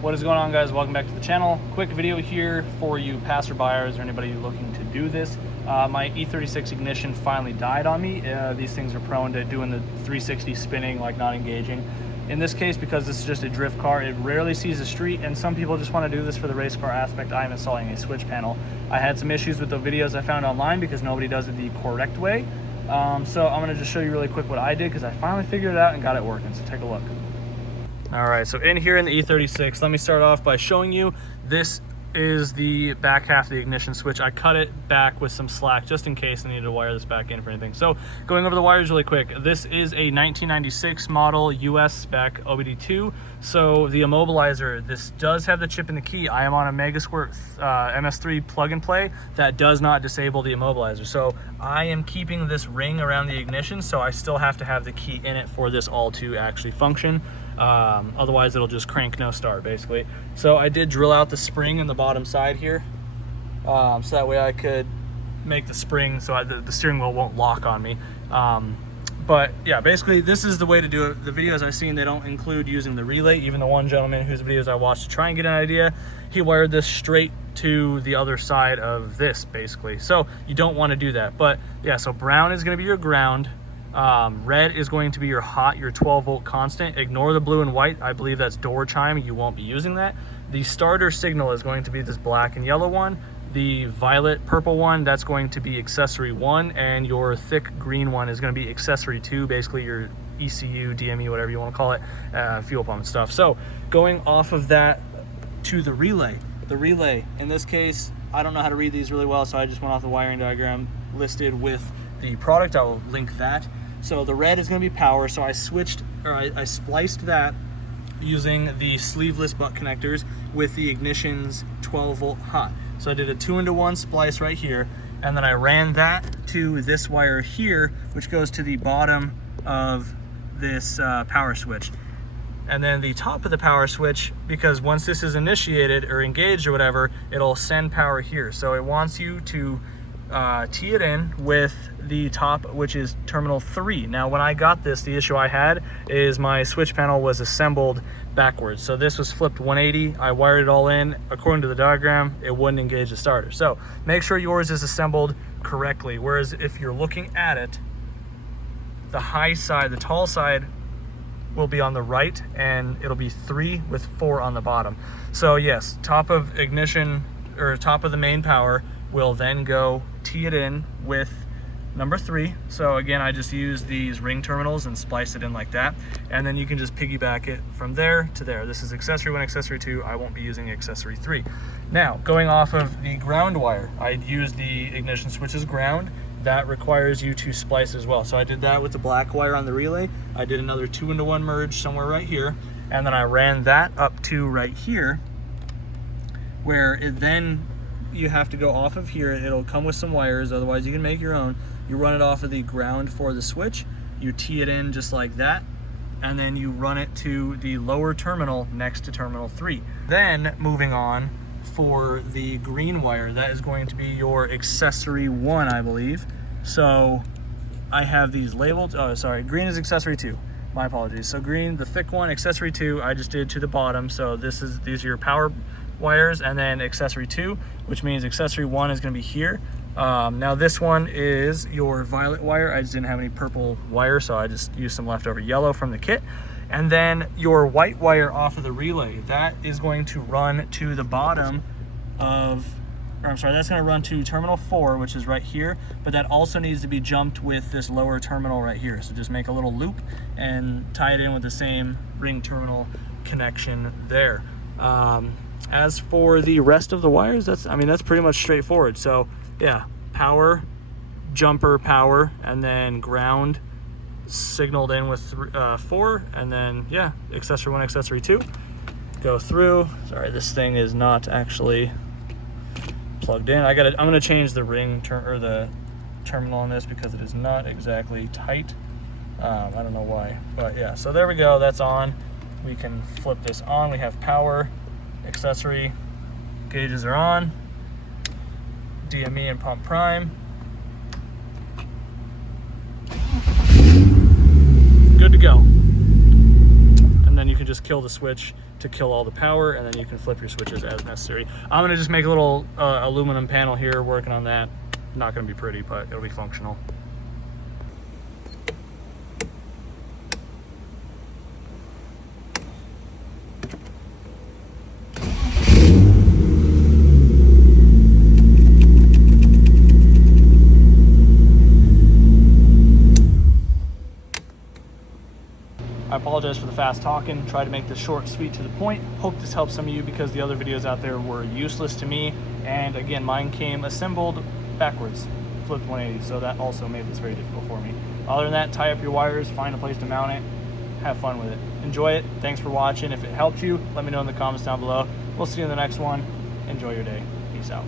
What is going on, guys? Welcome back to the channel. Quick video here for you passerbyers or anybody looking to do this. My E36 ignition finally died on me. These things are prone to doing the 360 spinning, like not engaging. In this case, because this is just a drift car, it rarely sees the street, and some people just want to do this for the race car aspect. I am installing a switch panel. I had some issues with the videos I found online because nobody does it the correct way. So I'm going to just show you really quick what I did because I finally figured it out and got it working. So take a look. All right, so in here in the E36, let me start off by showing you this is the back half of the ignition switch. I cut it back with some slack just in case I needed to wire this back in for anything. So going over the wires really quick, this is a 1996 model US spec OBD2. So the immobilizer, this does have the chip in the key. I am on a Megasquirt MS3 plug and play that does not disable the immobilizer. So I am keeping this ring around the ignition, so I still have to have the key in it for this all to actually function. Otherwise it'll just crank no start basically. So I did drill out the spring in the bottom side here, so that way I could make the spring so the steering wheel won't lock on me. But yeah, basically this is the way to do it. The videos I've seen, they don't include using the relay. Even the one gentleman whose videos I watched to try and get an idea, he wired this straight to the other side of this basically. So you don't want to do that. But yeah, so brown is going to be your ground. Red is going to be your hot, your 12 volt constant. Ignore the blue and white. I believe that's door chime. You won't be using that. The starter signal is going to be this black and yellow one. The violet purple one, that's going to be accessory 1, and your thick green one is going to be accessory 2, basically your ECU, DME, whatever you want to call it, fuel pump and stuff. So going off of that to the relay. The relay, in this case, I don't know how to read these really well, so I just went off the wiring diagram listed with the product. I will link that. So the red is going to be power, so I spliced that using the sleeveless butt connectors with the ignition's 12 volt hot. So I did a 2-into-1 splice right here, and then I ran that to this wire here, which goes to the bottom of this power switch. And then the top of the power switch, because once this is initiated or engaged or whatever, it'll send power here. So it wants you to tee it in with the top, which is terminal 3. Now when I got this, the issue I had is my switch panel was assembled backwards. So this was flipped 180. I wired it all in according to the diagram. It wouldn't engage the starter. So make sure yours is assembled correctly. Whereas if you're looking at it, the high side, the tall side will be on the right, and it'll be 3 with 4 on the bottom. So yes, top of ignition or top of the main power will then go tee it in with number 3. So again, I just used these ring terminals and spliced it in like that, and then you can just piggyback it from there to there. This is accessory 1, accessory 2. I won't be using accessory 3. Now going off of the ground wire, I used the ignition switch's ground. That requires you to splice as well. So I did that with the black wire on the relay. I did another 2-into-1 merge somewhere right here, and then I ran that up to right here, where it then you have to go off of here. It'll come with some wires, otherwise you can make your own. You run it off of the ground for the switch, you tee it in just like that, and then you run it to the lower terminal next to terminal 3. Then moving on for the green wire, that is going to be your accessory 1, I believe. So I have these labeled. Oh, sorry, green is accessory 2. My apologies. So green, the thick one, accessory 2, I just did to the bottom. So these are your power wires, and then accessory 2, which means accessory 1 is going to be here. Now this one is your violet wire. I just didn't have any purple wire, so I just used some leftover yellow from the kit. And then your white wire off of the relay, that is going to run to the bottom of, or I'm sorry, that's going to run to terminal 4, which is right here, but that also needs to be jumped with this lower terminal right here. So just make a little loop and tie it in with the same ring terminal connection there. As for the rest of the wires, that's pretty much straightforward. So yeah, power, jumper power, and then ground signaled in with 4, and then yeah, accessory 1, accessory 2. Go through. Sorry, this thing is not actually plugged in. I'm gonna change the the terminal on this because it is not exactly tight. I don't know why, but yeah. So there we go. That's on. We can flip this on. We have power, accessory, gauges are on, DME and pump prime. Good to go. And then you can just kill the switch to kill all the power, and then you can flip your switches as necessary. I'm gonna just make a little aluminum panel here, working on that. Not gonna be pretty, but it'll be functional. I apologize for the fast talking. Try to make this short, sweet, to the point. Hope this helps some of you because the other videos out there were useless to me. And again, mine came assembled backwards, flipped 180, so that also made this very difficult for me. Other than that, tie up your wires, find a place to mount it, have fun with it. Enjoy it. Thanks for watching. If it helped you, let me know in the comments down below. We'll see you in the next one. Enjoy your day. Peace out.